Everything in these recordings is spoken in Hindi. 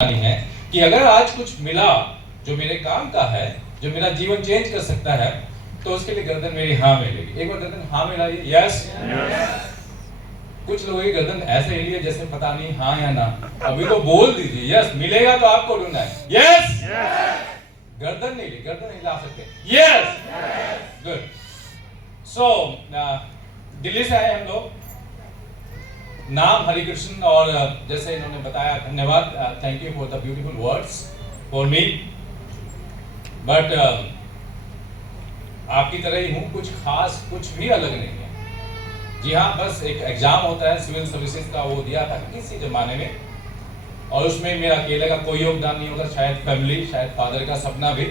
है कि अगर आज कुछ मिला जो मेरे काम का है, जो मेरा जीवन चेंज कर सकता है, तो उसके लिए गर्दन मेरी हाँ मिलेगी। एक बार गर्दन हाँ मिलाइए। यस। कुछ लोगों की गर्दन ऐसे हिली है जैसे पता नहीं हाँ या ना। अभी तो बोल दीजिए यस। मिलेगा तो आपको ढूंढना है। यस। गर्दन नहीं ली, गर्दन हिला सकते। यस। गुड। सो दिल्ली से आए हम लोग। नाम हरिकृष्ण, और जैसे इन्होंने बताया, धन्यवाद, thank you for the beautiful words for me. But आपकी तरह ही हूँ, कुछ खास, कुछ भी अलग नहीं है। जी हाँ, बस एक एग्जाम होता है सिविल सर्विसेज का, वो दिया था किसी जमाने में, और उसमें मेरा अकेले का कोई योगदान नहीं होगा, शायद फैमिली, शायद फादर का सपना भी,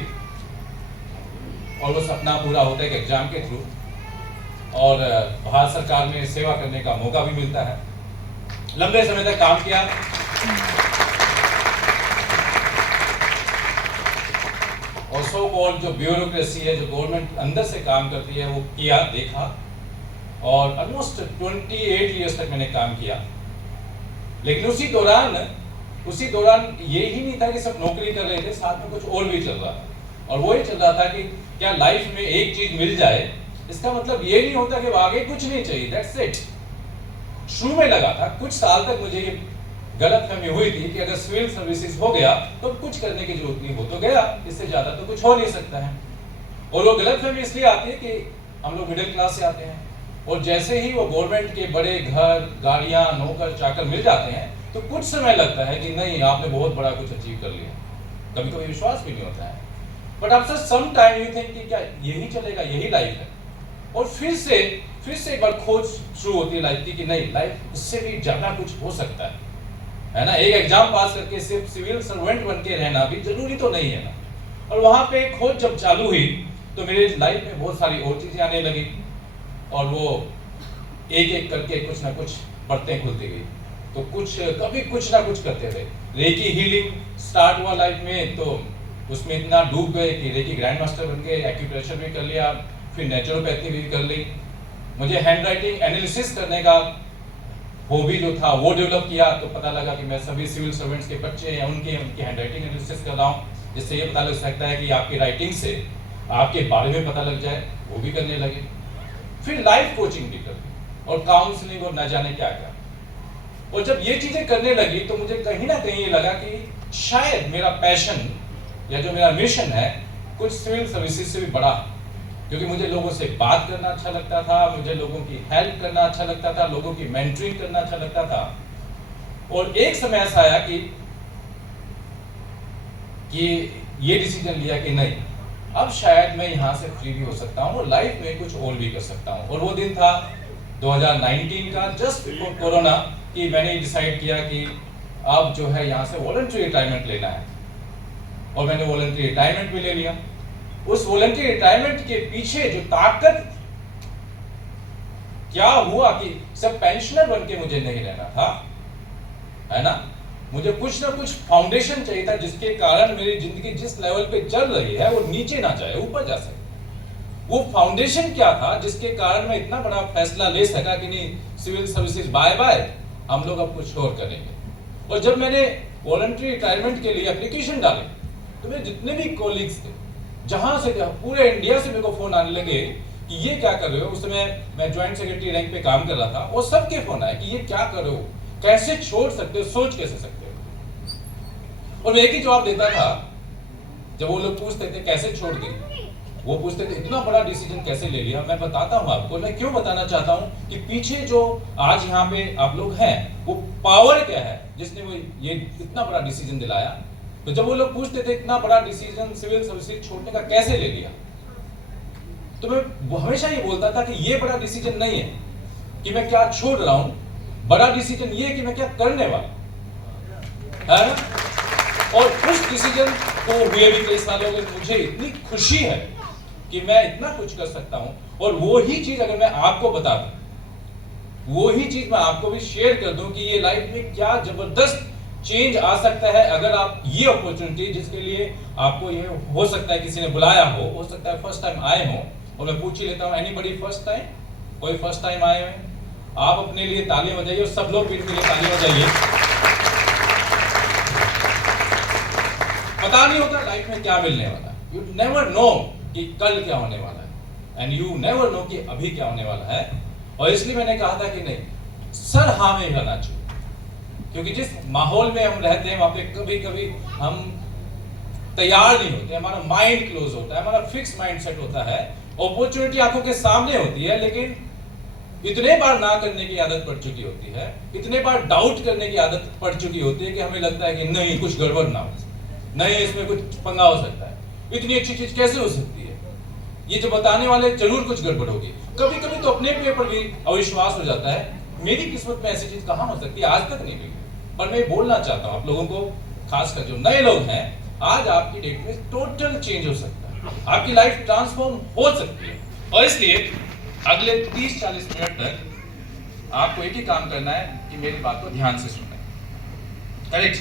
और वो सपना पूरा होता है एक एग्जाम के थ्रू, और भारत सरकार में सेवा करने का मौका भी मिलता है। लंबे समय तक काम किया, और सो कॉल्ड जो ब्यूरोक्रेसी है, जो गवर्नमेंट अंदर से काम करती है, वो किया, देखा, और ऑलमोस्ट 28 इयर्स तक मैंने काम किया। लेकिन उसी दौरान ये ही नहीं था कि सब नौकरी कर रहे थे, साथ में कुछ और भी चल रहा था। और वो ही चल रहा था कि क्या लाइफ में एक चीज मिल जाए, इसका मतलब ये नहीं होता कि आगे कुछ नहीं चाहिए। That's it. शुरू में लगा था, कुछ साल तक मुझे ये गलतफहमी हुई थी कि अगर सिविल सर्विसेज हो गया तो कुछ करने की जरूरत नहीं, हो तो गया, इससे ज्यादा तो कुछ हो नहीं सकता है। और वो गलतफहमी इसलिए आती है कि हम लोग मिडिल क्लास से आते हैं, और जैसे ही वो गवर्नमेंट के बड़े घर, गाड़ियां, नौकर चाकर मिल जाते हैं, तो कुछ समय लगता है कि नहीं, आपने बहुत बड़ा कुछ अचीव कर लिया। कभी कभी विश्वास भी नहीं होता है, but after some time you think कि क्या यही चलेगा, यही लाइफ है। और फिर से एक बार खोज शुरू होती है लाइफ की कि नहीं, लाइफ उससे भी ज्यादा कुछ हो सकता है ना। एक एग्जाम पास करके सिर्फ सिविल सर्वेंट बन के रहना भी जरूरी तो नहीं है ना। और वहां पे खोज जब चालू हुई तो मेरी लाइफ में बहुत सारी और चीजें आने लगी, और वो एक एक करके कुछ ना कुछ बढ़ते खुलती गई। तो कभी कुछ ना कुछ करते थे। रेकी हीलिंग स्टार्ट हुआ लाइफ में, तो उसमें इतना डूब गए कि रेकी ग्रैंड मास्टर बन गए, एक्यूप्रेशर भी कर लिया, फिर नेचुरोपैथी भी कर ली। मुझे हैंड राइटिंग एनालिसिस करने का हॉबी जो था वो डेवलप किया, तो पता लगा कि मैं सभी सिविल सर्वेंट्स के बच्चे या उनकी हैंड राइटिंग एनालिसिस कर रहा हूँ, जिससे ये पता लग सकता है कि आपकी राइटिंग से आपके बारे में पता लग जाए, वो भी करने लगे। फिर लाइफ कोचिंग भी कर दी, और काउंसलिंग, और न जाने क्या क्या। और जब ये चीजें करने लगी तो मुझे कहीं ना कहीं ये लगा कि शायद मेरा पैशन या जो मेरा मिशन है कुछ सिविल सर्विसेज से भी बड़ा है, क्योंकि मुझे लोगों से बात करना अच्छा लगता था, मुझे लोगों की हेल्प करना अच्छा लगता था, लोगों की मेंटरिंग करना अच्छा लगता था। और एक समय ऐसा आया कि ये डिसीजन लिया कि नहीं, अब शायद मैं यहाँ से फ्री भी हो सकता हूँ और लाइफ में कुछ और भी कर सकता हूँ। और वो दिन था 2019 का, जस्ट बिफोर कोरोना, कि मैंने डिसाइड किया कि अब जो है यहाँ से वॉलंटरी रिटायरमेंट लेना है, और मैंने वॉलंटरी रिटायरमेंट भी ले लिया। उस वॉलंटरी रिटायरमेंट के पीछे जो ताकत, क्या हुआ कि सब पेंशनर बन के मुझे नहीं रहना था, है ना। मुझे कुछ ना कुछ फाउंडेशन चाहिए था, जिसके कारण मेरी जिंदगी जिस लेवल पे चल रही है वो नीचे ना जाए, ऊपर जा सके। वो फाउंडेशन क्या था जिसके कारण मैं इतना बड़ा फैसला ले सका कि नहीं, सिविल सर्विसेज बाय बाय, हम लोग अब कुछ और करेंगे। और जब मैंने वॉलंटरी रिटायरमेंट के लिए एप्लीकेशन डाली, तो मेरे जितने भी कोलीग्स थे, जहां से पूरे इंडिया से मेरे को फोन आने लगे कि ये क्या कर रहे हो। उस समय मैं ज्वाइंट सेक्रेटरी रैंक पे काम कर रहा था, और सबके फोन आए कि ये क्या कर रहे हो, कैसे छोड़ सकते हो, सोच कैसे सकते हो। और मैं एक ही जवाब देता था, जब वो लोग पूछते थे कैसे छोड़ दी, वो पूछते थे इतना बड़ा डिसीजन कैसे ले लिया। मैं बताता हूँ आपको, मैं क्यों बताना चाहता हूँ कि पीछे जो आज यहाँ पे आप लोग हैं, वो पावर क्या है जिसने वो ये इतना बड़ा डिसीजन दिलाया। तो जब वो लोग पूछते थे इतना बड़ा डिसीजन सिविल सर्विसेज छोड़ने का कैसे ले लिया, तो मैं हमेशा ये बोलता था कि ये बड़ा डिसीजन नहीं है कि मैं क्या छोड़ रहा हूं, बड़ा डिसीजन ये है कि मैं क्या करने वाला है। और उस डिसीजन को हुए भी कई सालों में मुझे इतनी खुशी है कि मैं इतना कुछ कर सकता हूं। और वो ही चीज अगर मैं आपको बता दूं, वो ही चीज मैं आपको भी शेयर कर दूं कि ये लाइफ में क्या जबरदस्त चेंज आ सकता है, अगर आप ये अपॉर्चुनिटी, जिसके लिए आपको ये हो सकता है किसी ने बुलाया हो सकता है फर्स्ट टाइम आए हो। और मैं पूछ ही लेता हूं, एनीबॉडी फर्स्ट टाइम, कोई फर्स्ट टाइम आए हैं? आप अपने लिए तालियां बजाइए, और सब लोग फिर के लिए तालियां बजाइए। पता नहीं होता लाइफ में क्या मिलने वाला है। यू नेवर नो कि कल क्या होने वाला है, एंड यू नेवर नो कि अभी क्या होने वाला है। और इसलिए मैंने कहा था कि नहीं, सर हाँ में रहना चाहिए, क्योंकि जिस माहौल में हम रहते हैं वहां पे कभी कभी हम तैयार नहीं होते, हमारा माइंड क्लोज होता है, हमारा फिक्स माइंड सेट होता है, अपॉर्चुनिटी आंखों के सामने होती है, लेकिन इतने बार ना करने की आदत पड़ चुकी होती है, इतने बार डाउट करने की आदत पड़ चुकी होती है कि हमें लगता है कि नहीं कुछ गड़बड़ ना हो, नहीं इसमें कुछ पंगा हो सकता है, इतनी अच्छी चीज कैसे हो सकती है, ये जो बताने वाले जरूर कुछ गड़बड़ होगी। कभी कभी तो अपने पे पर भी अविश्वास हो जाता है, मेरी किस्मत में ऐसी चीज कहां हो सकती है, आज तक नहीं हुई। पर मैं बोलना चाहता हूं आप लोगों को, खासकर जो नए लोग हैं, आज आपकी डेट में टोटल चेंज हो सकता है, आपकी लाइफ ट्रांसफॉर्म हो सकती है। और इसलिए अगले 30-40 मिनट तक आपको एक ही काम करना है कि मेरी बात को ध्यान से सुनना, करेक्ट।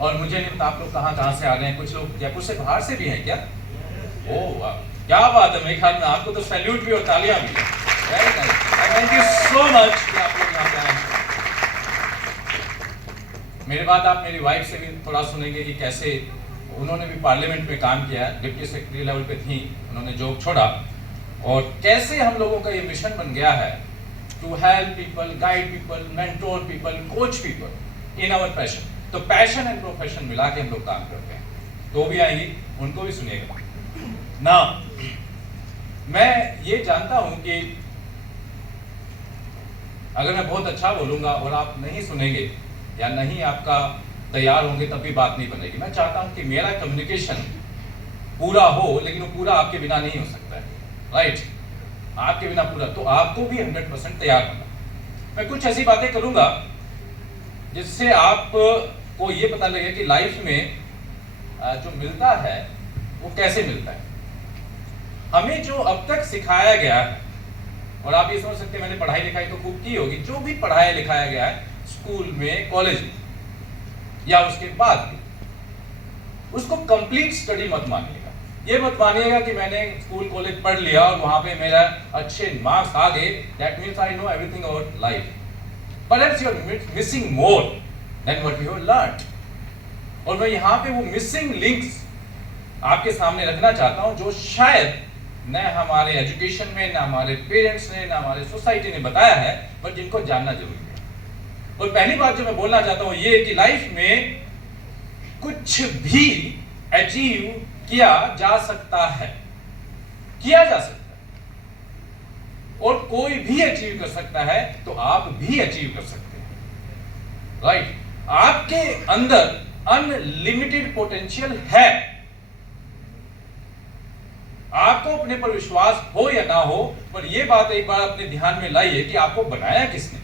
और मुझे नहीं पता आप लोग कहाँ से आ रहे हैं, कुछ लोग जयपुर से बाहर से भी हैं क्या? ओह वाह, क्या बात है, मेरे ख्याल में आपको तो सैल्यूट भी और तालियां भी है। Very nice, thank you so much कि आप लोग यहाँ पे आए। मेरी बात आप मेरी वाइफ से भी थोड़ा सुनेंगे कि कैसे उन्होंने भी पार्लियामेंट में काम किया, डिप्टी सेक्रेटरी लेवल पे थी, उन्होंने जॉब छोड़ा, और कैसे हम लोगों का ये मिशन बन गया है to help people, guide people, mentor people, coach people in our passion. तो पैशन एंड प्रोफेशन मिला के हम लोग काम करते हैं, तो भी आएंगी, उनको भी सुनिएगा ना। मैं ये जानता हूं कि अगर मैं बहुत अच्छा बोलूंगा और आप नहीं सुनेंगे या नहीं आपका तैयार होंगे तब भी बात नहीं बनेगी। मैं चाहता हूं कि मेरा कम्युनिकेशन पूरा हो, लेकिन वो पूरा आपके बिना नहीं हो सकता है, राइट? आपके बिना पूरा, तो आपको भी 100% तैयार होना। मैं कुछ ऐसी बातें करूंगा जिससे आपको ये पता लगे कि लाइफ में जो मिलता है वो कैसे मिलता है। हमें जो अब तक सिखाया गया है, और आप ये सोच सकते हैं मैंने पढ़ाई लिखाई तो खूब की होगी, जो भी पढ़ाया लिखाया गया है स्कूल में, कॉलेज में या उसके बाद भी, उसको कंप्लीट स्टडी मत मानिएगा। ये मत मानिएगा कि मैंने स्कूल कॉलेज पढ़ लिया और वहां पे मेरा अच्छे मार्क्स आ गए, that means I know everything about life. Perhaps you are missing more than what you have learned. और मैं यहाँ पे वो मिसिंग लिंक्स आपके सामने रखना चाहता हूँ, जो शायद न हमारे एजुकेशन में, न हमारे पेरेंट्स ने, न हमारे सोसाइटी ने बताया है, पर जिनको जानना जरूरी है। और पहली बात जो मैं बोलना चाहता हूँ ये कि लाइफ में कुछ भी अचीव किया जा सकता है, किया जा सकता है, और कोई भी अचीव कर सकता है, तो आप भी अचीव कर सकते हैं, राइट? आपके अंदर अनलिमिटेड पोटेंशियल है। आपको अपने पर विश्वास हो या ना हो, पर यह बात एक बार अपने ध्यान में लाइए कि आपको बनाया किसने,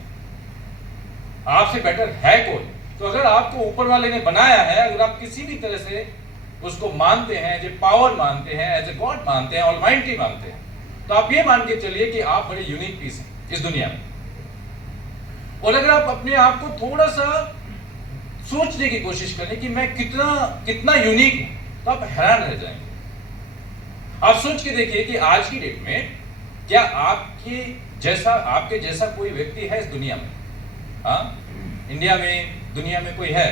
आपसे बेटर है कौन। तो अगर आपको ऊपर वाले ने बनाया है, अगर आप किसी भी तरह से उसको मानते हैं, जो पावर मानते हैं, एज ए गॉड मानते हैं, ऑलमाइटी मानते हैं, तो आप ये मान के चलिए कि आप बड़े यूनिक पीस हैं इस दुनिया में। और अगर आप अपने आप को थोड़ा सा सोचने की कोशिश करें कि मैं कितना यूनिक हूं, तो आप हैरान रह जाएंगे। आप सोच के देखिए कि आज की डेट में क्या आपके जैसा कोई व्यक्ति है इस दुनिया में? हाँ, इंडिया में, दुनिया में कोई है?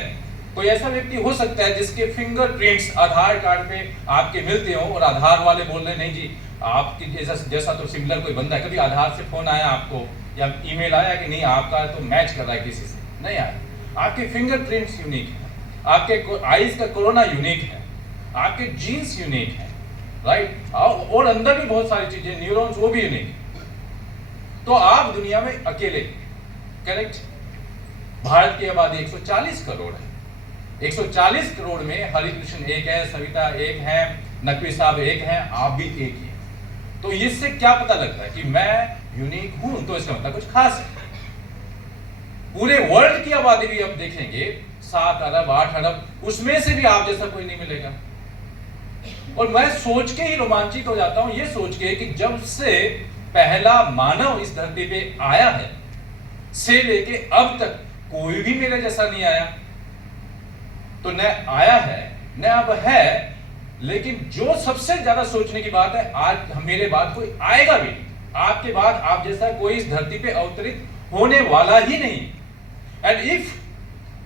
कोई ऐसा व्यक्ति हो सकता है जिसके फिंगरप्रिंट्स आधार कार्ड पे आपके मिलते हो, और आधार वाले बोल रहे नहीं जी आपकी जैसा तो सिमिलर कोई बंदा है। कभी आधार से फोन आया आपको या ईमेल आया कि नहीं आपका तो मैच कर रहा है किसी से? नहीं आया। आपके फिंगरप्रिंट्स यूनिक है, आपके आईज का कोरोना यूनिक है, आपके जीन्स यूनिक है, राइट? और अंदर भी बहुत सारी चीजें, न्यूरॉन्स, वो भी यूनिक है। तो आप दुनिया में अकेले, करेक्ट? भारत की आबादी 140 करोड़ है। 140 करोड़ में हरिकृष्ण एक है, सविता एक है, नकवी साहब एक हैं, आप भी एक ही। तो इससे क्या पता लगता है कि मैं यूनिक हूं, तो इसका मतलब कुछ खास है। पूरे वर्ल्ड की आबादी भी अब देखेंगे 7 अरब 8 अरब, उसमें से भी आप जैसा कोई नहीं मिलेगा। और मैं सोच के ही रोमांचित हो जाता हूं, ये सोच के कि जब से पहला मानव इस धरती पे आया है से लेके अब तक कोई भी मेरे जैसा नहीं आया। तो न आया है न अब है, लेकिन जो सबसे ज्यादा सोचने की बात है, आज मेरे बाद कोई आएगा भी नहीं, आपके बाद आप जैसा कोई इस धरती पे अवतरित होने वाला ही नहीं। एंड इफ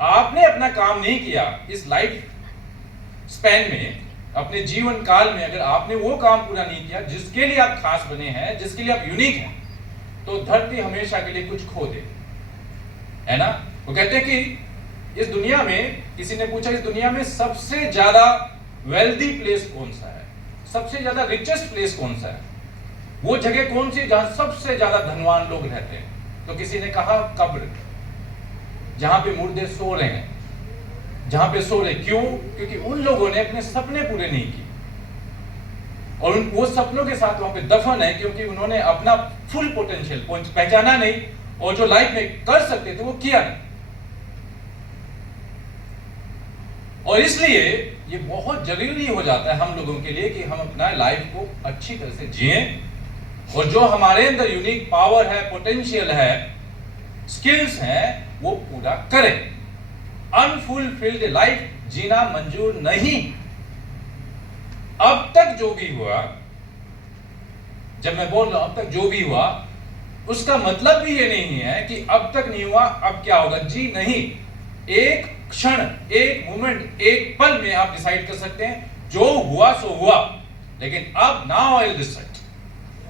आपने अपना काम नहीं किया इस लाइफ स्पैन में, अपने जीवन काल में अगर आपने वो काम पूरा नहीं किया जिसके लिए आप खास बने हैं, जिसके लिए आप यूनिक हैं, तो धरती हमेशा के लिए कुछ खो दे, है ना। वो कहते हैं कि इस दुनिया में, किसी ने पूछा इस दुनिया में सबसे ज्यादा वेल्दी प्लेस कौन सा है, सबसे ज्यादा रिचेस्ट प्लेस कौन सा है, वो जगह कौन सी जहां सबसे ज्यादा धनवान लोग रहते हैं। तो किसी ने कहा कब्र, जहां पे मुर्दे सो रहे हैं, जहां पे सो रहे। क्यों? क्योंकि उन लोगों ने अपने सपने पूरे नहीं किए और वो सपनों के साथ वहां पे दफन है, क्योंकि उन्होंने अपना फुल पोटेंशियल पहचाना नहीं और जो लाइफ में कर सकते थे वो किया नहीं। और इसलिए ये बहुत जरूरी हो जाता है हम लोगों के लिए कि हम अपना लाइफ को अच्छी तरह से जिएं और जो हमारे अंदर यूनिक पावर है, पोटेंशियल है, स्किल्स हैं, वो पूरा करें। अनफुलफिल्ड लाइफ जीना मंजूर नहीं। अब तक जो भी हुआ, जब मैं बोल रहा हूं अब तक जो भी हुआ, उसका मतलब भी ये नहीं है कि अब तक नहीं हुआ अब क्या होगा। जी नहीं, एक क्षण, एक मोमेंट, एक पल में आप डिसाइड कर सकते हैं जो हुआ सो हुआ, लेकिन अब नाउ आई विल डिसाइड,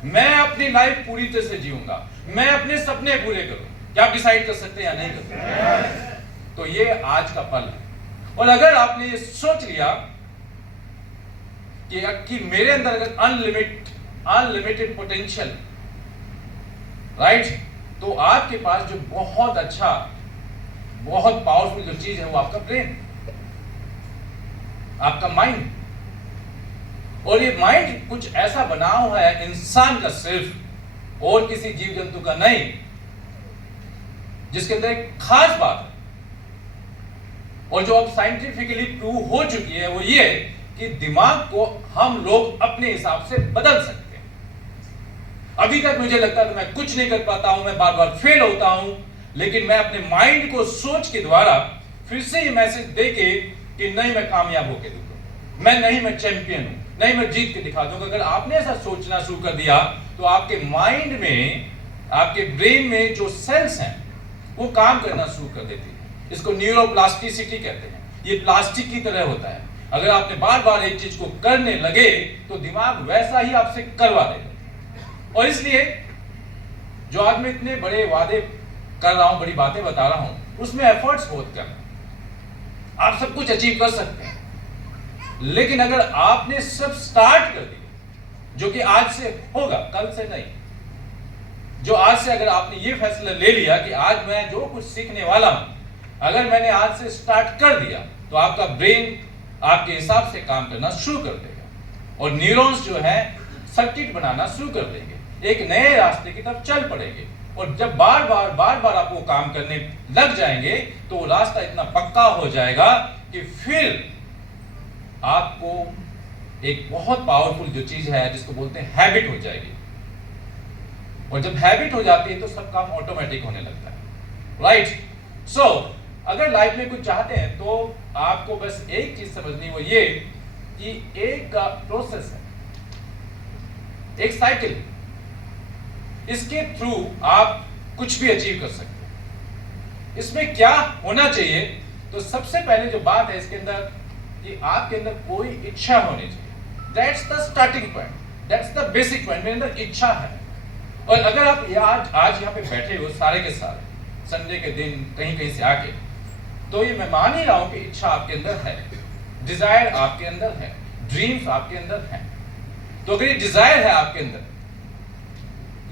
मैं अपनी लाइफ पूरी तरह से जीऊंगा, मैं अपने सपने पूरे करूं। क्या आप डिसाइड कर सकते हैं या नहीं कर सकते? तो ये आज का पल है। और अगर आपने ये सोच लिया कि मेरे अंदर अगर अनलिमिटेड पोटेंशियल, राइट, तो आपके पास जो बहुत अच्छा, बहुत पावरफुल जो चीज है वो आपका ब्रेन, आपका माइंड। और ये माइंड कुछ ऐसा बना हुआ है इंसान का सिर्फ, और किसी जीव जंतु का नहीं, जिसके अंदर एक खास बात है और जो अब साइंटिफिकली प्रूव हो चुकी है, वो ये कि दिमाग को हम लोग अपने हिसाब से बदल सकते हैं। अभी तक मुझे लगता था मैं कुछ नहीं कर पाता हूं, मैं बार बार फेल होता हूं, लेकिन मैं अपने माइंड को सोच के द्वारा फिर से ये मैसेज देके कि नहीं मैं कामयाब होके दिखाऊंगा, मैं चैंपियन हूं, नहीं मैं जीत के दिखा दूंगा। अगर आपने ऐसा सोचना शुरू कर दिया तो आपके माइंड में, आपके ब्रेन में जो सेल्स हैं वो काम करना शुरू कर देती है। इसको न्यूरोप्लास्टिसिटी कहते हैं। ये प्लास्टिक की तरह होता है, अगर आपने बार बार एक चीज को करने लगे तो दिमाग वैसा ही आपसे करवा देगा। और इसलिए जो आज मैं इतने बड़े वादे कर रहा हूं, बड़ी बातें बता रहा हूं, उसमें एफर्ट्स बहुत कम है। आप सब कुछ अचीव कर सकते हैं, लेकिन अगर आपने सब स्टार्ट कर दिया, जो कि आज से होगा, कल से नहीं, जो आज से अगर आपने ये फैसला ले लिया कि आज मैं जो कुछ सीखने वाला हूं, अगर मैंने आज से स्टार्ट कर दिया, तो आपका ब्रेन आपके हिसाब से काम करना शुरू कर देगा और न्यूरॉन्स जो है सर्किट बनाना शुरू कर देंगे, एक नए रास्ते की तरफ चल पड़ेंगे। और जब बार बार आप वो काम करने लग जाएंगे तो वो रास्ता इतना पक्का हो जाएगा कि फिर आपको एक बहुत पावरफुल जो चीज है जिसको बोलते हैं हैबिट हो जाएगी। और जब हैबिट हो जाती है तो सब काम ऑटोमेटिक होने लगता है, राइट। सो अगर लाइफ में कुछ चाहते हैं तो आपको बस एक चीज समझनी, वो ये कि एक प्रोसेस है, एक साइकिल, इसके थ्रू आप कुछ भी अचीव कर सकते हैं। इसमें क्या होना चाहिए? तो सबसे पहले जो बात है इसके अंदर कि आपके अंदर कोई इच्छा होनी चाहिए। That's the starting point, that's the basic point. मेरे अंदर इच्छा है। और अगर आप आज यहाँ पे बैठे हो सारे के सारे संडे के दिन कहीं से आके, तो ये मैं मान ही रहा हूं कि इच्छा आपके अंदर है, डिजायर आपके अंदर है, ड्रीम्स आपके अंदर है। तो अगर ये डिजायर है आपके अंदर,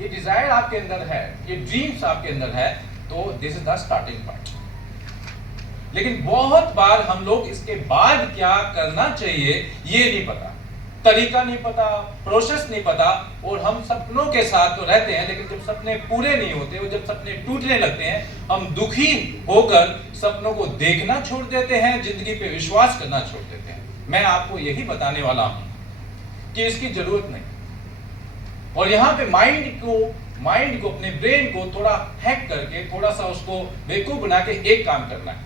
ये डिजायर आपके अंदर है, ये ड्रीम्स आपके अंदर है, तो this is the starting point. लेकिन बहुत बार हम लोग इसके बाद क्या करना चाहिए ये नहीं पता, तरीका नहीं पता, प्रोसेस नहीं पता, और हम सपनों के साथ तो रहते हैं, लेकिन जब सपने पूरे नहीं होते और जब सपने टूटने लगते हैं, हम दुखी होकर सपनों को देखना छोड़ देते हैं, जिंदगी पे विश्वास करना छोड़ देते हैं। मैं आपको यही बताने वाला हूं कि इसकी जरूरत नहीं। और यहाँ पे माइंड को अपने ब्रेन को थोड़ा हैक करके, थोड़ा सा उसको बेवकूफ बना के एक काम करना है,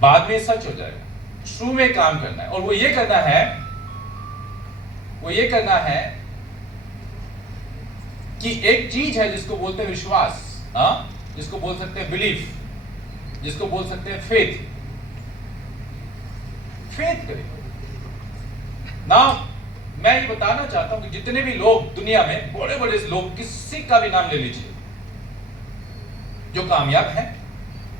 बाद में सच हो जाएगा। शुरू में काम करना है, और वो ये करना है कि एक चीज है जिसको बोलते हैं विश्वास, जिसको बोल सकते हैं बिलीफ, जिसको बोल सकते हैं फेथ। फेथ करेगा ना। मैं ये बताना चाहता हूं कि जितने भी लोग दुनिया में बड़े बड़े लोग, किसी का भी नाम ले लीजिए जो कामयाब हैं,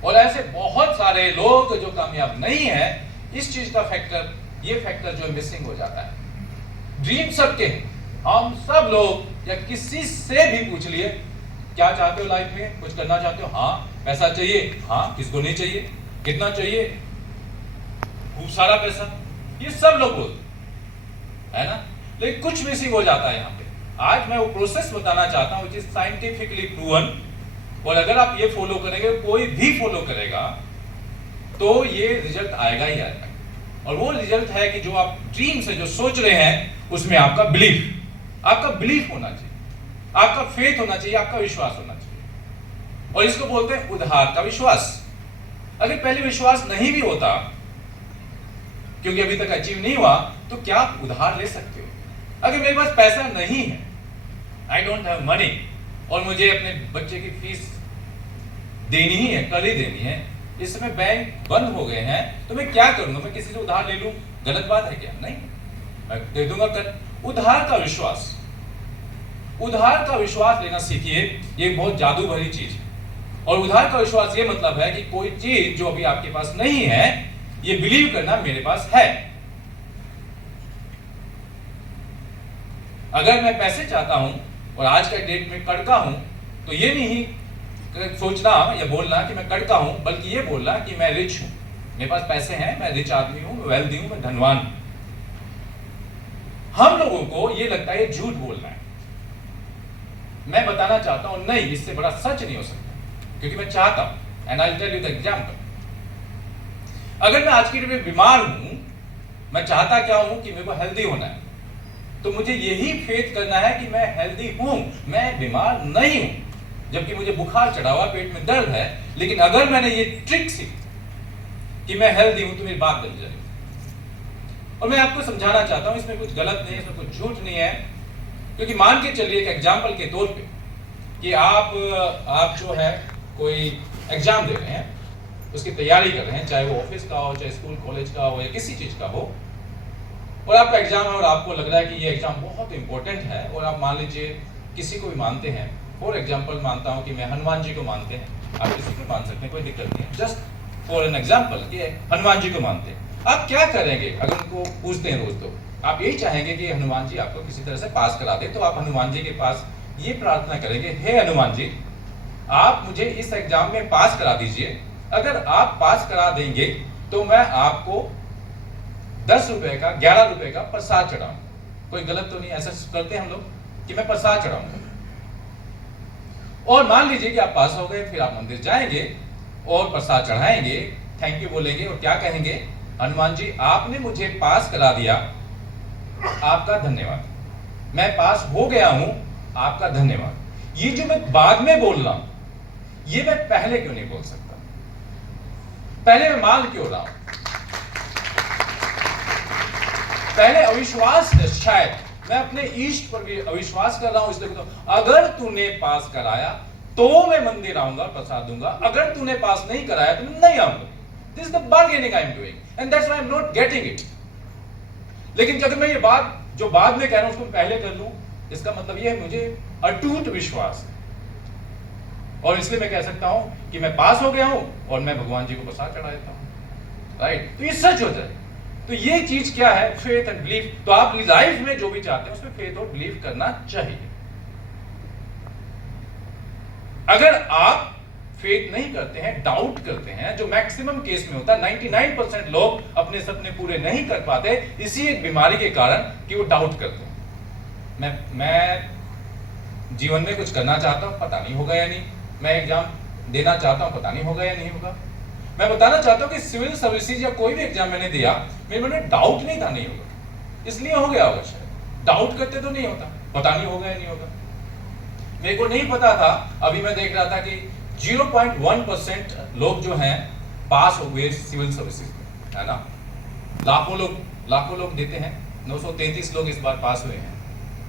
और ऐसे बहुत सारे लोग जो कामयाब नहीं है, इस चीज का फैक्टर, ये फैक्टर जो मिसिंग हो जाता है। ड्रीम सबके हैं, हम सब लोग, या किसी से भी पूछ लिए क्या चाहते हो लाइफ में, कुछ करना चाहते हो, हाँ। पैसा चाहिए, हाँ। किसको नहीं चाहिए, कितना चाहिए, खूब सारा पैसा, ये सब लोग बोलते है ना। लेकिन कुछ मिसिंग हो जाता है यहाँ पे। आज मैं वो प्रोसेस बताना चाहता हूँ, which is साइंटिफिकली प्रूवन, और अगर आप ये फॉलो करेंगे, कोई भी फॉलो करेगा, तो ये रिजल्ट आएगा ही आएगा। और वो रिजल्ट है कि जो आप ड्रीम से जो सोच रहे हैं, उसमें आपका बिलीफ होना चाहिए, आपका फेथ होना चाहिए, आपका विश्वास होना चाहिए। और इसको बोलते हैं उधार का विश्वास। अगर पहले विश्वास नहीं भी होता, क्योंकि अभी तक अचीव नहीं हुआ, तो क्या आप उधार ले सकते हो? अगर मेरे पास पैसा नहीं है, आई डोंट हैव मनी, और मुझे अपने बच्चे की फीस देनी ही है, कल ही देनी है, इस समय बैंक बंद हो गए हैं, तो मैं क्या करूंगा? मैं किसी से उधार ले लूं? गलत बात है क्या? नहीं, मैं दे दूंगा कल। उधार का विश्वास, उधार का विश्वास लेना सीखिए। ये बहुत जादू भरी चीज है। और उधार का विश्वास ये मतलब है कि कोई चीज जो अभी आपके पास नहीं है, ये बिलीव करना मेरे पास है। अगर मैं पैसे चाहता हूं और आज के डेट में कड़का हूं, तो ये नहीं सोचना या बोलना कि मैं कड़का हूं, बल्कि ये बोलना कि मैं रिच हूं, मेरे पास पैसे हैं, मैं रिच आदमी हूं, मैं वेल्दी हूं, मैं धनवान हूं। हम लोगों को ये लगता है ये झूठ बोलना है। मैं बताना चाहता हूं नहीं, इससे बड़ा सच नहीं हो सकता, क्योंकि मैं चाहता हूं। And I will tell you the example. अगर मैं आज की डेट में बीमार हूं, मैं चाहता क्या हूं कि मेरे को हेल्दी होना है, तो मुझे यही फेथ करना है कि मैं हेल्दी हूं, मैं बीमार नहीं हूं। जबकि मुझे बुखार चढ़ा हुआ, पेट में दर्द है, लेकिन अगर मैंने ये ट्रिक सीखी कि मैं हेल्दी हूं, तो मेरी बात बदल जाएगी। और मैं आपको समझाना चाहता हूं, इसमें कुछ गलत नहीं है, इसमें कुछ झूठ नहीं है। क्योंकि मान के चलिए एक एग्जाम्पल के तौर पे कि आप जो है कोई एग्जाम दे रहे हैं, उसकी तैयारी कर रहे हैं, चाहे वो ऑफिस का हो, चाहे स्कूल कॉलेज का हो, या किसी चीज का हो, और आपका एग्जाम है और आपको लग रहा है कि ये एग्जाम बहुत इंपॉर्टेंट है, और आप मान लीजिए किसी को भी मानते हैं। फॉर एग्जाम्पल मानता हूं कि मैं हनुमान जी को मानते हैं, आप किसी को मान सकते हैं, कोई दिक्कत नहीं है। जस्ट फॉर एन एग्जाम्पल कि हनुमान जी को मानते हैं, आप क्या करेंगे? अगर उनको पूछते हैं रोज, तो आप यही चाहेंगे कि हनुमान जी आपको किसी तरह से पास करा दे। तो आप हनुमान जी के पास ये प्रार्थना करेंगे, हे हनुमान जी, आप मुझे इस एग्जाम में पास करा दीजिए। अगर आप पास करा देंगे तो मैं आपको 10 रुपए का, 11 रुपए का प्रसाद चढ़ाऊंगा। कोई गलत तो नहीं? ऐसा करते हैं हम लोग कि मैं प्रसाद चढ़ाऊंगा। और मान लीजिए कि आप पास हो गए, फिर आप मंदिर जाएंगे और प्रसाद चढ़ाएंगे, थैंक यू बोलेंगे और क्या कहेंगे? हनुमान जी, आपने मुझे पास करा दिया, आपका धन्यवाद। मैं पास हो गया हूं, आपका धन्यवाद। ये जो मैं बाद में बोल रहा हूं, ये मैं पहले क्यों नहीं बोल सकता? पहले मैं मान क्यों रहा हूं? पहले अविश्वास है, शायद मैं अपने इष्ट पर भी अविश्वास कर रहा हूं, इसलिए तो अगर तूने पास कराया तो मैं मंदिर आऊंगा, प्रसाद दूंगा, अगर तूने पास नहीं कराया तो मैं नहीं आऊंगा। This is the bargaining I am doing and that's why I am not getting it. लेकिन अगर मैं ये बात जो बाद में कह रहा हूं उसको पहले कर लूं, इसका मतलब ये है मुझे अटूट विश्वास है, और इसलिए मैं कह सकता हूं कि मैं पास हो गया हूं और मैं भगवान जी को प्रसाद चढ़ा देता हूं, राइट? तो ये सच हो जाए। तो ये चीज क्या है? Faith and belief. तो आप लाइफ में जो भी चाहते हैं उसमें फेथ और बिलीव करना चाहिए। अगर आप फेथ नहीं करते हैं, डाउट करते हैं, जो मैक्सिमम केस में होता है, 99% लोग अपने सपने पूरे नहीं कर पाते इसी एक बीमारी के कारण कि वो डाउट करते हैं। मैं जीवन में कुछ करना चाहता हूं, पता नहीं होगा या नहीं। मैं एग्जाम देना चाहता हूं, पता नहीं होगा या नहीं होगा। मैं बताना चाहता हूं कि सिविल सर्विसेज या कोई भी एग्जाम मैंने दिया, मेरे मन में डाउट नहीं था नहीं होगा, इसलिए हो गया होगा शायद। डाउट करते तो नहीं होता, पता नहीं होगा या नहीं होगा। मेरे को नहीं पता था, अभी मैं देख रहा था कि 0.1% लोग जो हैं पास हो गए सिविल सर्विसेज में, है ना। लाखों लोग देते हैं, 933 लोग इस बार पास हुए हैं,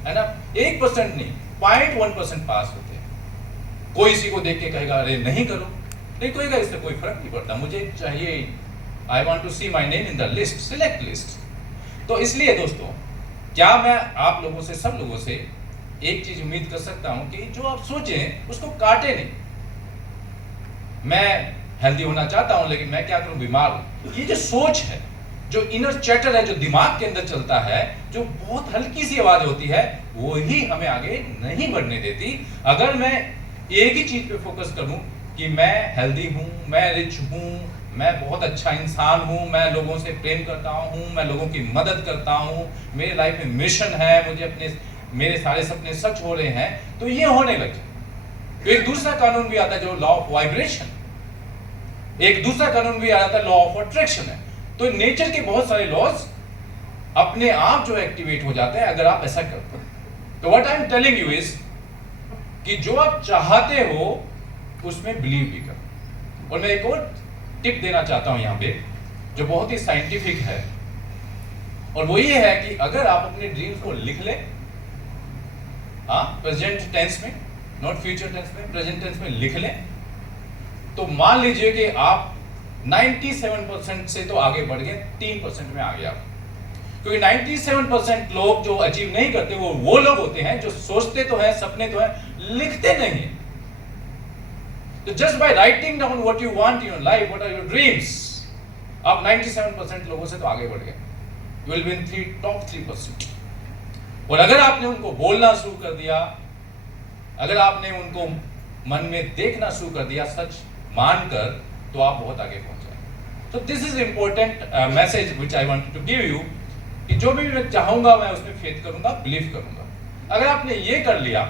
है ना। 1% नहीं, 0.1% पास होते हैं। कोई इसी को देख के कहेगा अरे नहीं करो, नहीं कहेगा इससे कोई फर्क नहीं पड़ता, मुझे चाहिए I want to see my name in the list, select list. तो इसलिए दोस्तों, क्या मैं आप लोगों से, सब लोगों से एक चीज उम्मीद कर सकता हूं कि जो आप सोचें उसको काटे नहीं। मैं हेल्दी होना चाहता हूं, लेकिन मैं क्या करूं, बीमार हूं। ये जो सोच है, जो इनर चैटर है, जो दिमाग के अंदर चलता है, जो बहुत हल्की सी आवाज होती है, वो ही हमें आगे नहीं बढ़ने देती। अगर मैं एक ही चीज पे फोकस करूं कि मैं हेल्दी हूं, मैं रिच हूं, मैं बहुत अच्छा इंसान हूं, मैं लोगों से प्रेम करता हूं, मैं लोगों की मदद करता हूं, मेरे लाइफ में मिशन है, मुझे अपने मेरे सारे सपने सच हो रहे हैं, तो ये होने लगे। तो एक दूसरा कानून भी आता है जो लॉ ऑफ वाइब्रेशन, एक दूसरा कानून भी आता है लॉ ऑफ अट्रैक्शन है। तो नेचर के बहुत सारे लॉज अपने आप जो एक्टिवेट हो जाते हैं अगर आप ऐसा करते हैं। तो what I am telling you is कि जो आप चाहते हो उसमें बिलीव भी करो। और मैं एक और टिप देना चाहता हूं यहां पे, जो बहुत ही साइंटिफिक है, और वो ये है कि अगर आप अपने ड्रीम्स को लिख लें, प्रेजेंट टेंस में, नॉट फ्यूचर टेंस में, प्रेजेंट टेंस में लिख लें, तो मान लीजिए कि आप 97% से तो आगे बढ़ गए, 3% में आ गया। क्योंकि 97% लोग जो अचीव नहीं करते वो लोग होते हैं जो सोचते तो हैं, सपने तो हैं, लिखते नहीं। तो just by writing down what you want in your life, what are your dreams, आप 97% लोगों से तो आगे बढ़ गए। You will be in top 3%। और अगर आपने उनको बोलना शुरू कर दिया, अगर आपने उनको मन में देखना शुरू कर दिया सच मानकर, तो आप बहुत आगे पहुंच जाएंगे। तो this is important message which I wanted to give you, कि जो भी मैं चाहूंगा मैं उसमें फेथ करूंगा, बिलीव करूंगा। अगर आपने ये कर लिया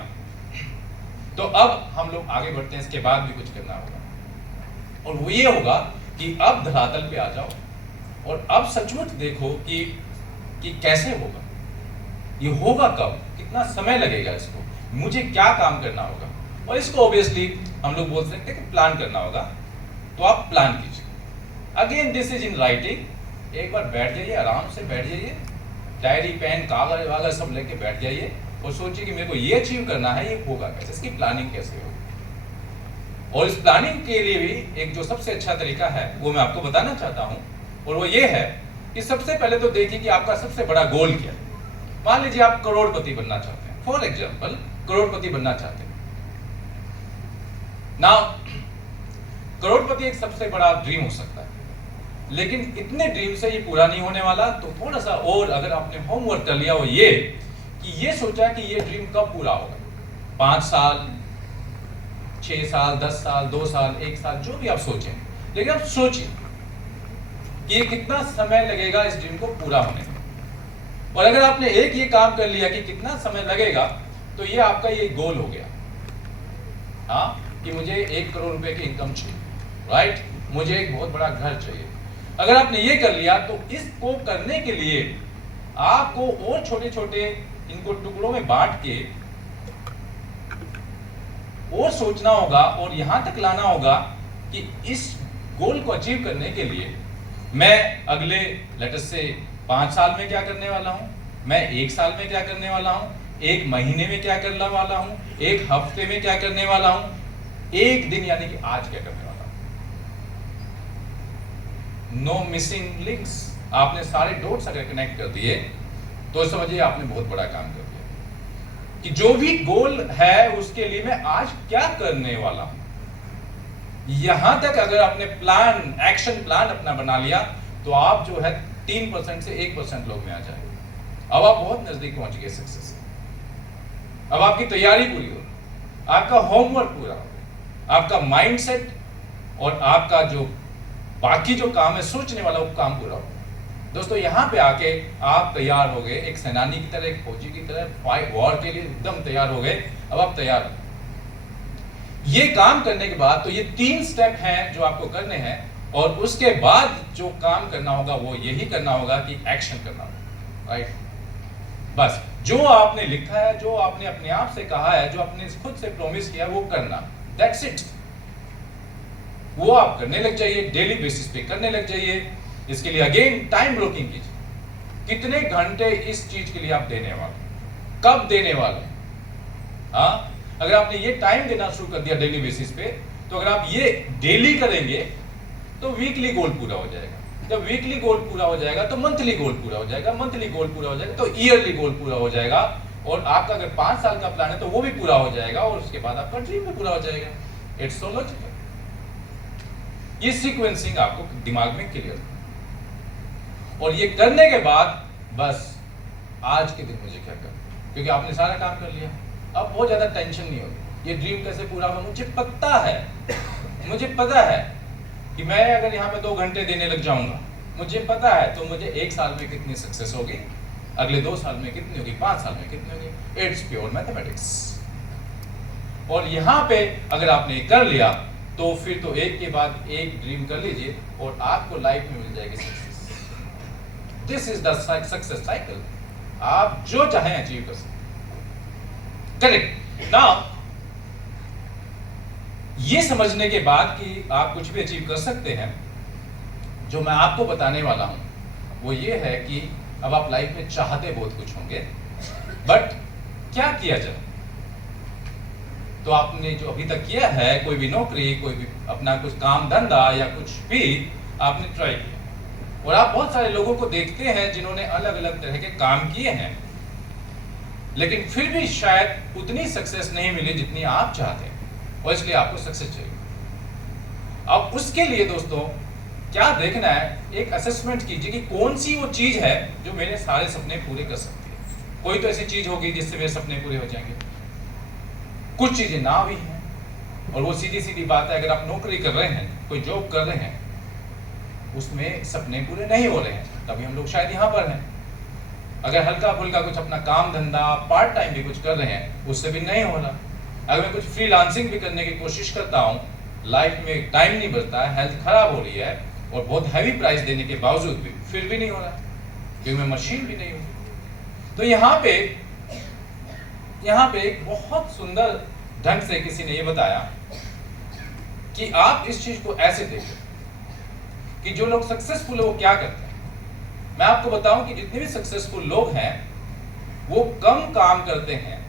तो अब हम लोग आगे बढ़ते हैं। इसके बाद भी कुछ करना होगा, और वो ये होगा कि अब धरातल पे आ जाओ और अब सचमुच देखो कि कैसे होगा, ये होगा कब, कितना समय लगेगा, इसको मुझे क्या काम करना होगा। और इसको ऑब्वियसली हम लोग बोल सकते हैं कि प्लान करना होगा। तो आप प्लान कीजिए। Again this is in writing. एक बार बैठ जाइए, आराम से बैठ जाइए, डायरी पेन कागज वागज सब लेके बैठ जाइए और सोचिए कि मेरे को ये अचीव करना है, ये होगा कैसे, इसकी प्लानिंग कैसे होगी। और इस प्लानिंग के लिए भी एक जो सबसे अच्छा तरीका है वो मैं आपको बताना चाहता हूं, और वो ये है कि सबसे पहले तो देखिए कि आपका सबसे बड़ा गोल क्या है। मान लीजिए आप करोड़पति बनना चाहते हैं, फॉर एग्जाम्पल करोड़पति बनना चाहते हैं। नाउ करोड़पति एक सबसे बड़ा ड्रीम हो सकता है, लेकिन इतने ड्रीम से ये पूरा नहीं होने वाला। तो थोड़ा सा और अगर आपने होमवर्क कर लिया, वो ये कि ये सोचा कि ये ड्रीम कब पूरा होगा, 5 साल, 6 साल, 10 साल, 2 साल, 1 साल, जो भी आप सोचें, लेकिन आप सोचिए कि ये कितना समय लगेगा इस ड्रीम को पूरा होने में। और अगर आपने एक ये काम कर लिया कि कितना समय लगेगा, तो ये आपका ये गोल हो गया, हाँ, कि मुझे 1 करोड़ रुपए की इनकम चाहिए, राइट, मुझे एक बहुत बड़ा घर चाहिए। अगर आपने ये कर लिया तो इसको करने के लिए आपको और छोटे छोटे इनको टुकड़ों में बांट के और सोचना होगा और यहां तक लाना होगा कि इस गोल को अचीव करने के लिए मैं अगले लेट अस से 5 साल में क्या करने वाला हूं, मैं 1 साल में क्या करने वाला हूं, 1 महीने में क्या करने वाला हूं, 1 हफ्ते में क्या करने वाला हूं, 1 दिन यानी कि आज क्या करने वाला हूं। No missing links. आपने सारे डॉट्स अगर कनेक्ट कर दिए तो समझिए आपने बहुत बड़ा काम कर दिया कि जो भी गोल है उसके लिए मैं आज क्या करने वाला हूं। यहां तक अगर आपने प्लान, एक्शन प्लान अपना बना लिया, तो आप जो है 3% से 1% लोग में आ जाएंगे। अब आप बहुत नजदीक पहुंच गए सक्सेस से। अब आपकी तैयारी पूरी हो, आपका होमवर्क पूरा हो, आपका माइंडसेट और आपका जो बाकी जो काम है सोचने वाला वो काम पूरा हो। दोस्तों यहां पे आके आप तैयार हो गए, एक सेनानी की तरह, एक फौजी की तरह, फाइट वॉर के लिए एकदम तैयार हो गए। अब आप तैयार हो। ये काम करने के बाद तो ये 3 स्टेप हैं जो आपको करने हैं, और उसके बाद जो काम करना होगा वो यही करना होगा कि एक्शन करना होगा, राइट। बस जो आपने लिखा है, जो आपने अपने आप से कहा है, जो आपने खुद से प्रॉमिस किया वो करना, दैट्स इट। वो आप करने लग जाइए, डेली बेसिस पे करने लग जाइए। इसके लिए अगेन टाइम ब्लॉकिंग कीजिए। कितने घंटे इस चीज के लिए आप देने वाले, कब देने वाले, हाँ। अगर आपने ये टाइम देना शुरू कर दिया डेली बेसिस पे, तो अगर आप ये डेली करेंगे तो वीकली गोल पूरा हो जाएगा, जब वीकली गोल पूरा हो जाएगा तो मंथली गोल पूरा हो जाएगा, मंथली गोल पूरा हो जाएगा तो ईयरली गोल पूरा हो जाएगा, और आपका अगर 5 साल का प्लान है तो वो भी पूरा हो जाएगा, और उसके बाद आपका ड्रीम भी पूरा हो जाएगा। It's so logical. ये सीक्वेंसिंग आपको दिमाग में क्लियर, और ये करने के बाद बस आज के दिन मुझे क्या करना, क्योंकि आपने सारा काम कर लिया, अब बहुत ज्यादा टेंशन नहीं होगी। ये ड्रीम कैसे पूरा होगा मुझे पता है, मुझे पता है कि मैं अगर यहाँ पे 2 घंटे देने लग जाऊंगा, मुझे पता है तो मुझे 1 साल में कितनी सक्सेस होगी, अगले 2 साल में कितनी होगी, 5 साल में कितनी होगी। It's pure mathematics. और यहाँ पे अगर आपने कर लिया तो फिर तो एक के बाद एक ड्रीम कर लीजिए और आपको लाइफ में मिल जाएगी success. This is the success cycle. आप जो चाहें अचीव कर सकते। करेक्ट। नाउ ये समझने के बाद कि आप कुछ भी अचीव कर सकते हैं, जो मैं आपको बताने वाला हूं वो ये है कि अब आप लाइफ में चाहते बहुत कुछ होंगे, बट क्या किया जाए। तो आपने जो अभी तक किया है, कोई भी नौकरी, कोई भी अपना कुछ काम धंधा या कुछ भी आपने ट्राई किया, और आप बहुत सारे लोगों को देखते हैं जिन्होंने अलग अलग तरह के काम किए हैं, लेकिन फिर भी शायद उतनी सक्सेस नहीं मिली जितनी आप चाहते हैं, और इसलिए आपको सक्सेस चाहिए। अब उसके लिए दोस्तों क्या देखना है, एक असेसमेंट कीजिए कि कौन सी वो चीज है जो मेरे सारे सपने पूरे कर सकती है। कोई तो ऐसी चीज होगी जिससे मेरे सपने पूरे हो जाएंगे, कुछ चीजें ना भी हैं, और वो सीधी सीधी बात है, अगर आप नौकरी कर रहे हैं, कोई जॉब कर रहे हैं, उसमें सपने पूरे नहीं हो रहे हैं, तभी हम लोग शायद यहाँ पर हैं। अगर हल्का फुल्का कुछ अपना काम धंधा पार्ट टाइम भी कुछ कर रहे हैं, उससे भी नहीं हो रहा। अगर मैं कुछ फ्रीलांसिंग भी करने की कोशिश करता हूँ, लाइफ में टाइम नहीं बचता है, हेल्थ खराब हो रही है, और बहुत हैवी प्राइस देने के बावजूद भी फिर भी नहीं हो रहा, क्योंकि मैं मशीन भी नहीं हूँ। तो यहाँ पे एक बहुत सुंदर ढंग से किसी ने ये बताया कि आप इस चीज को ऐसे देखें कि जो लोग सक्सेसफुल है वो क्या करते हैं। मैं आपको बताऊं कि जितने भी सक्सेसफुल लोग हैं वो कम काम करते हैं,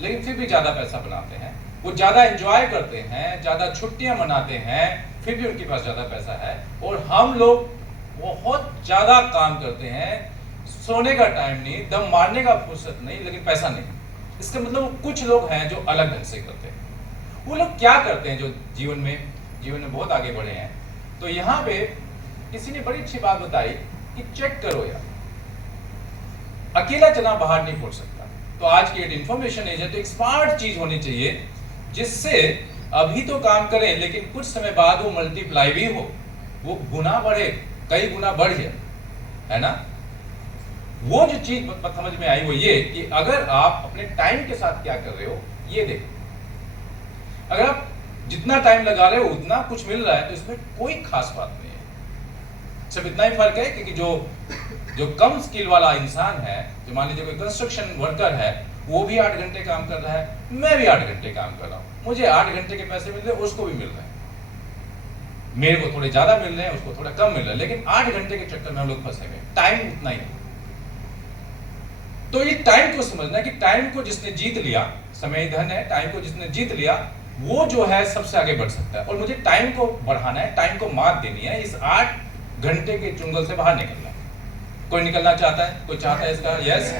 लेकिन फिर भी ज्यादा पैसा बनाते हैं। वो ज्यादा एंजॉय करते हैं, ज्यादा छुट्टियां मनाते हैं, फिर भी उनके पास ज्यादा पैसा है। और हम लोग बहुत ज्यादा काम करते हैं, सोने का टाइम नहीं, दम मारने का फुर्सत नहीं, लेकिन पैसा नहीं। इसका मतलब कुछ लोग हैं जो अलग ढंग से करते हैं। वो लोग क्या करते हैं जो जीवन में बहुत आगे बढ़े हैं। तो यहाँ पे किसी ने बड़ी अच्छी बात बताई कि चेक करो यार, अकेला चना बाहर नहीं फूट सकता। तो आज की इंफॉर्मेशन एज है, तो एक स्मार्ट चीज होनी चाहिए जिससे अभी तो काम करें, लेकिन कुछ समय बाद वो मल्टीप्लाई भी हो, वो गुना बढ़े, कई गुना बढ़ जाए, है ना। वो जो चीज समझ में आई वो ये कि अगर आप अपने टाइम के साथ क्या कर रहे हो ये देखो। अगर आप जितना टाइम लगा रहे हो उतना कुछ मिल रहा है तो इसमें कोई खास बात नहीं है। सिर्फ इतना ही फर्क है कि जो कम स्किल वाला इंसान है, जो मान लीजिए कोई कंस्ट्रक्शन वर्कर है, वो भी 8 घंटे काम कर रहा है, मैं भी 8 घंटे काम कर रहा हूँ, मुझे 8 घंटे के पैसे मिल रहे हैं, उसको भी मिल रहे हैं। मेरे को थोड़े ज्यादा मिल रहे हैं, उसको थोड़ा कम मिल रहा है, लेकिन 8 घंटे के चक्कर में हम लोग फंसे हुए। टाइम उतना ही। तो ये टाइम को समझना कि टाइम को जिसने जीत लिया, समय धन है, टाइम को जिसने जीत लिया वो जो है सबसे आगे बढ़ सकता है। और मुझे टाइम को बढ़ाना है, टाइम को मात देनी है, इस 8 घंटे के चुंगल से बाहर निकलना है। कोई निकलना चाहता है? कोई चाहता है इसका? यस।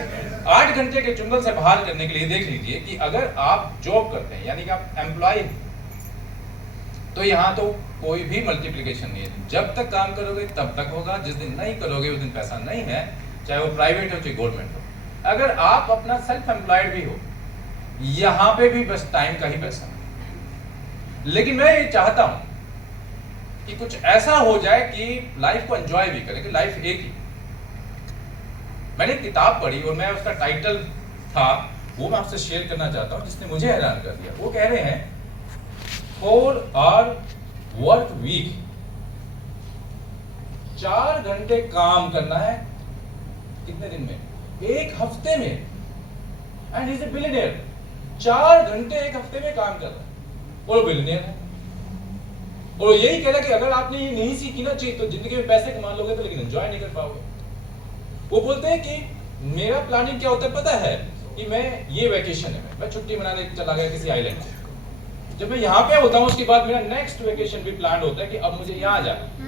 8 घंटे के चुंगल से बाहर करने के लिए देख लीजिए कि अगर आप जॉब करते हैं, यानी कि आप एम्प्लॉय, तो यहाँ तो कोई भी मल्टीप्लिकेशन नहीं है। जब तक काम करोगे तब तक होगा, जिस दिन नहीं करोगे उस दिन पैसा नहीं है, चाहे वो प्राइवेट हो चाहे गवर्नमेंट हो। अगर आप अपना सेल्फ एम्प्लॉयड भी हो, यहाँ पे भी बस टाइम का ही पैसा है। लेकिन मैं ये चाहता हूं कि कुछ ऐसा हो जाए कि लाइफ को एंजॉय भी करें, कि लाइफ एक ही। मैंने एक किताब पढ़ी और मैं उसका टाइटल था वो मैं आपसे शेयर करना चाहता हूं, जिसने मुझे हैरान कर दिया। वो कह रहे हैं 4 आवर वर्क वीक, 4 घंटे काम करना है कितने दिन में? 1 हफ्ते में। And he is a billionaire. 4 घंटे 1 हफ्ते में काम कर रहा है और बिलियनियर है। और यही कह रहा है कि अगर आपने ये नहीं सीखी ना चीज तो जिंदगी में पैसे कमा लोगे तो लेकिन एंजॉय नहीं कर पाओगे। वो बोलते हैं कि मेरा प्लानिंग क्या होता है पता है, कि मैं ये वेकेशन है, मैं छुट्टी मनाने चला गया किसी आइलैंड में। जब मैं यहाँ पे होता हूँ उसके बाद मेरा नेक्स्ट वेकेशन भी प्लान होता है कि अब मुझे यहाँ जाना।